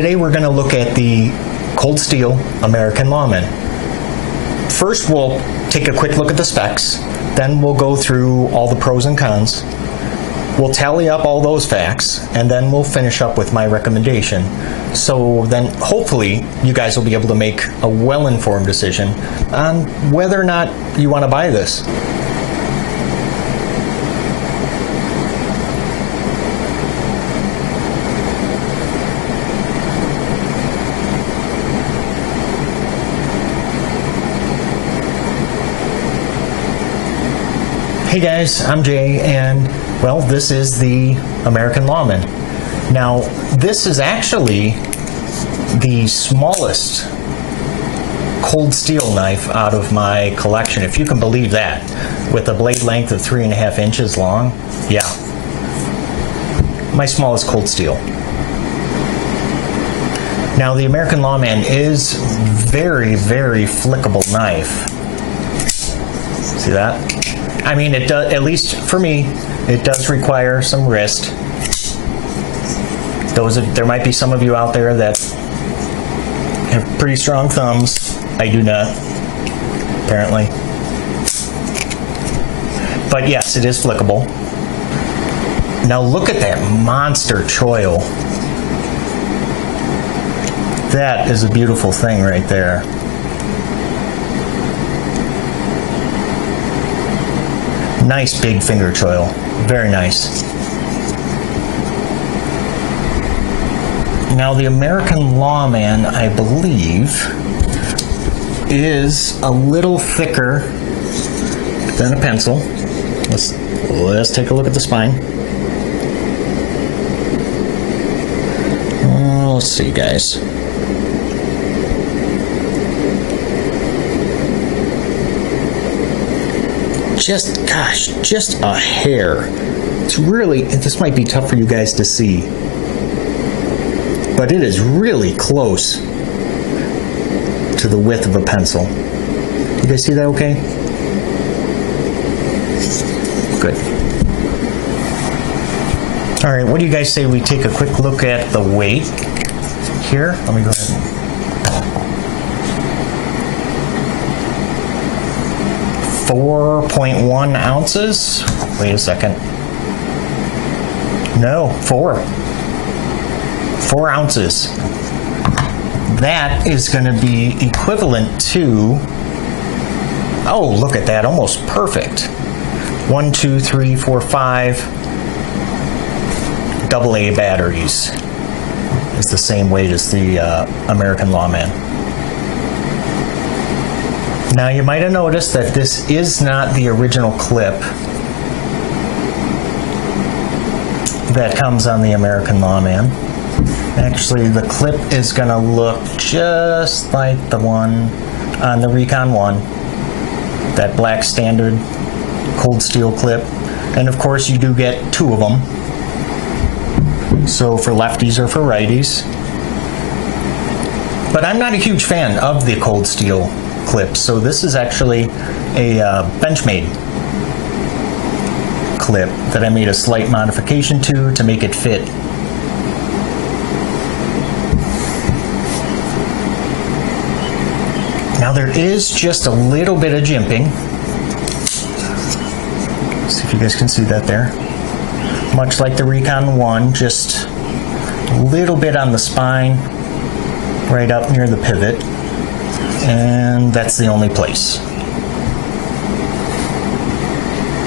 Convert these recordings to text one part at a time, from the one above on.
Today we're going to look at the cold steel American Lawman. First we'll take a quick look at the specs, then we'll go through all the pros and cons. We'll tally up all those facts, and then we'll finish up with my recommendation. So then hopefully you guys will be able to make a well-informed decision on whether or not you want to buy this. Hey guys, I'm Jay, and well, this is the American Lawman. Now, this is actually the smallest cold steel knife out of my collection, if you can believe that, with a blade length of 3.5 inches long. Yeah, my smallest cold steel. Now, the American Lawman is very, very flickable knife. See that? I mean, it does, at least for me, it does require some wrist. There might be some of you out there that have pretty strong thumbs. I do not, apparently. But yes, it is flickable. Now look at that monster choil. That is a beautiful thing right there. Nice big finger choil, very nice. Now the American Lawman, I believe, is a little thicker than a pencil. Let's take a look at the spine. Let's see, guys. Just a hair. It's really, this might be tough for you guys to see, but it is really close to the width of a pencil. You guys see that okay? Good. All right, what do you guys say we take a quick look at the weight here? Let me go ahead and 4.1 ounces. Wait a second. No, 4 ounces. That is going to be equivalent to, oh, look at that, almost perfect. 1, 2, 3, 4, 5 AA batteries is the same weight as the American Lawman. Now you might have noticed that this is not the original clip that comes on the American Lawman. Actually, the clip is going to look just like the one on the Recon 1, that black standard cold steel clip. And of course you do get 2 of them, so for lefties or for righties. But I'm not a huge fan of the cold steel clip, so this is actually a Benchmade clip that I made a slight modification to make it fit. Now there is just a little bit of jimping. Let's see if you guys can see that there. Much like the Recon 1, just a little bit on the spine, right up near the pivot. And that's the only place.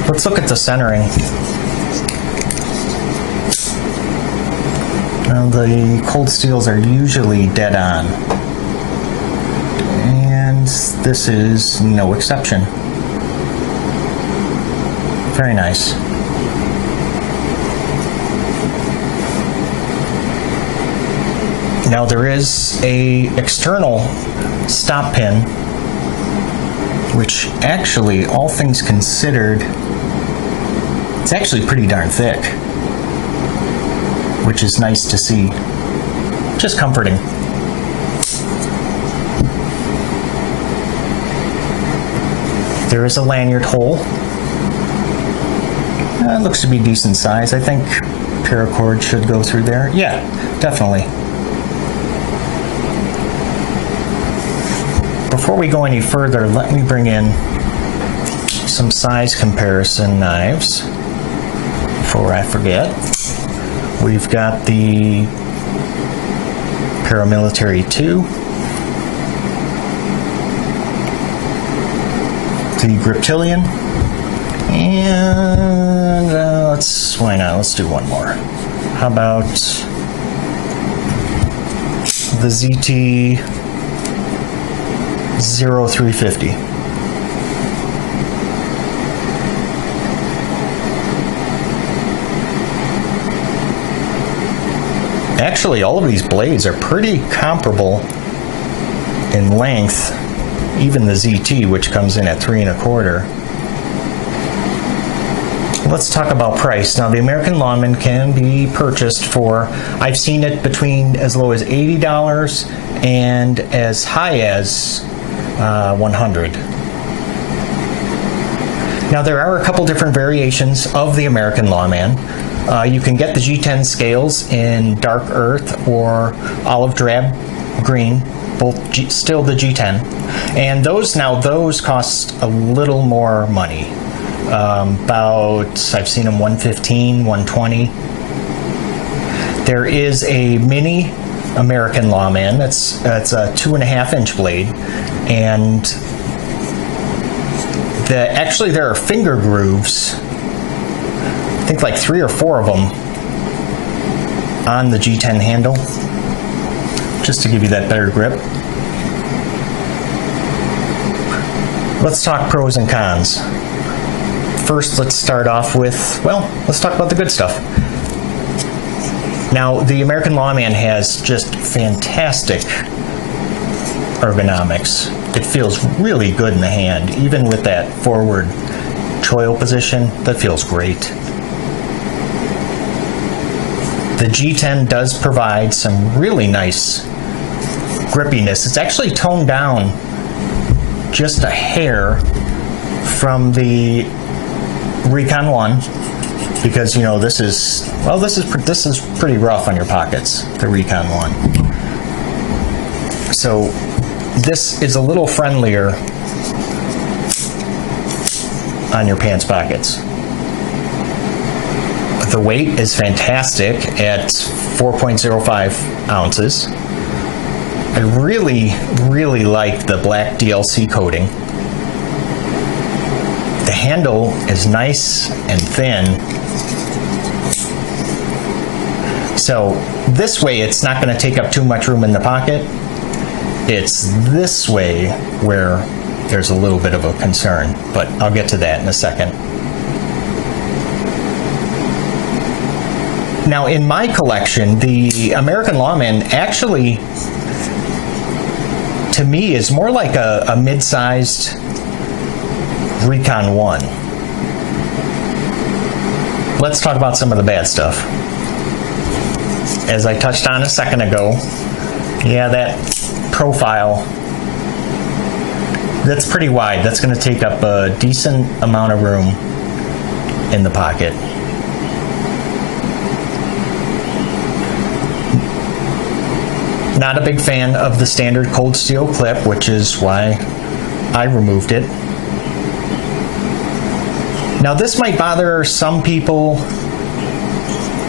Let's look at the centering. Now the cold steels are usually dead on, and this is no exception. Very nice. Now there is a external stop pin, which actually, all things considered, it's actually pretty darn thick, which is nice to see. Just comforting. There is a lanyard hole. It looks to be decent size. I think paracord should go through there. Yeah, definitely. before we go any further, let me bring in some size comparison knives before I forget. We've got the Paramilitary 2, the Griptilian, and why not? Let's do one more. How about the ZT-0350? Actually, all of these blades are pretty comparable in length, even the ZT, which comes in at 3 1/4. Let's talk about price. Now, the American Lawman can be purchased for, I've seen it between as low as $80 and as high as $100. Now, there are a couple different variations of the American Lawman. You can get the G10 scales in dark earth or olive drab green, both still the G10. And those cost a little more money. I've seen them $115, $120. There is a mini American Lawman. That's a 2.5-inch blade, and actually there are finger grooves. I think like 3 or 4 of them on the G10 handle, just to give you that better grip. Let's talk pros and cons. First, let's start off with, let's talk about the good stuff. Now, the American Lawman has just fantastic ergonomics. It feels really good in the hand, even with that forward choil position. That feels great. The G10 does provide some really nice grippiness. It's actually toned down just a hair from the Recon 1, because this is pretty rough on your pockets, the Recon 1. So this is a little friendlier on your pants pockets. The weight is fantastic at 4.05 ounces. I really, really like the black DLC coating. The handle is nice and thin. So this way it's not going to take up too much room in the pocket. It's this way where there's a little bit of a concern, but I'll get to that in a second. Now, in my collection, the American Lawman actually, to me, is more like a mid-sized Recon 1. Let's talk about some of the bad stuff. As I touched on a second ago, yeah, that profile, that's pretty wide. That's going to take up a decent amount of room in the pocket. Not a big fan of the standard cold steel clip, which is why I removed it. Now, this might bother some people,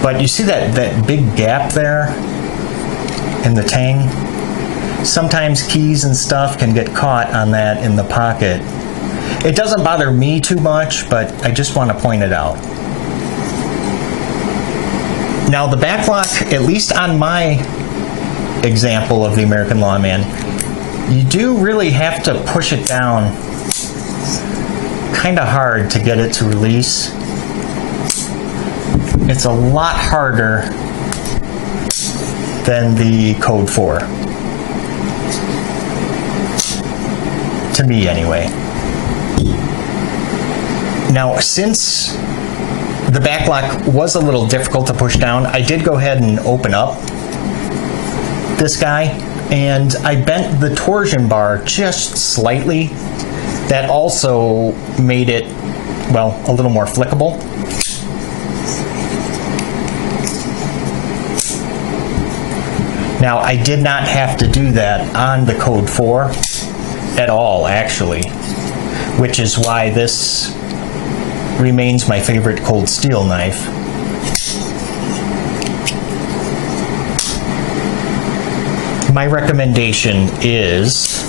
but you see that big gap there in the tang? Sometimes keys and stuff can get caught on that in the pocket. It doesn't bother me too much, but I just want to point it out. Now, the back lock, at least on my example of the American Lawman, you do really have to push it down kind of hard to get it to release. It's a lot harder than the Code 4. To me, anyway. Now, since the back lock was a little difficult to push down, I did go ahead and open up this guy, and I bent the torsion bar just slightly. That also made it, well, a little more flickable. Now, I did not have to do that on the Code 4. at all, actually, which is why this remains my favorite cold steel knife. My recommendation is,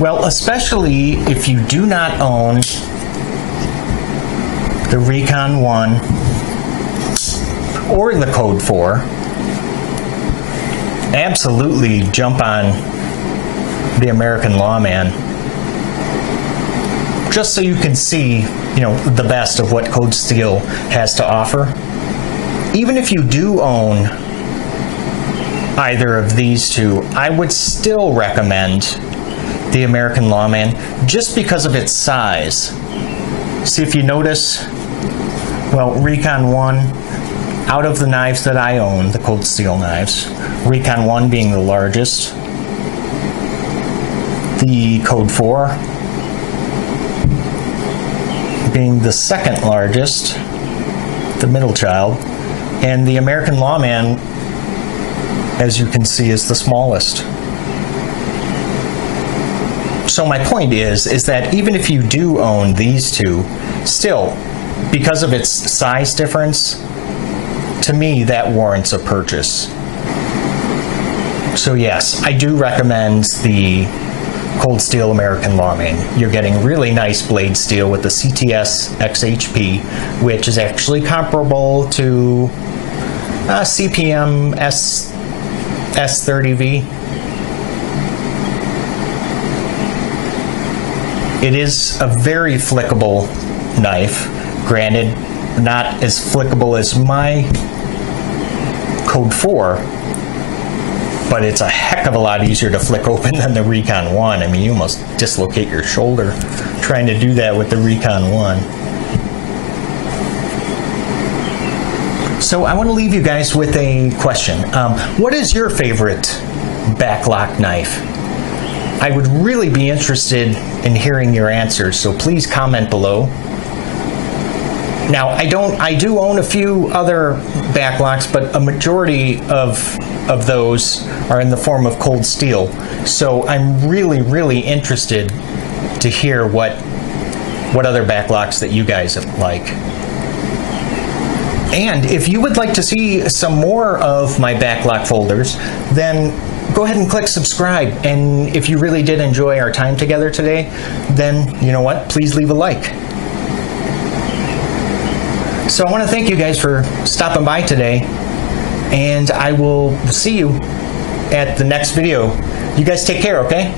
well, especially if you do not own the Recon 1 or the Code 4, absolutely jump on the American Lawman, just so you can see, the best of what cold steel has to offer. Even if you do own either of these two, I would still recommend the American Lawman just because of its size. See, if you notice, well, Recon 1, out of the knives that I own, the cold steel knives, Recon 1 being the largest, the Code 4 being the second largest, the middle child, and the American Lawman, as you can see, is the smallest. So my point is that even if you do own these two, still, because of its size difference, to me that warrants a purchase. So yes, I do recommend the cold steel American Lawman. You're getting really nice blade steel with the CTS-XHP, which is actually comparable to CPM S30V. It is a very flickable knife. Granted, not as flickable as my Code 4, but it's a heck of a lot easier to flick open than the Recon 1. I mean, you almost dislocate your shoulder trying to do that with the Recon 1. So I want to leave you guys with a question. What is your favorite backlock knife? I would really be interested in hearing your answers, so please comment below. Now, I do own a few other backlocks, but a majority of those are in the form of cold steel. So I'm really interested to hear what other backlocks that you guys like. And if you would like to see some more of my backlock folders, then go ahead and click subscribe. And if you really did enjoy our time together today, then you know what? Please leave a like. So I want to thank you guys for stopping by today, and I will see you at the next video. You guys take care, okay?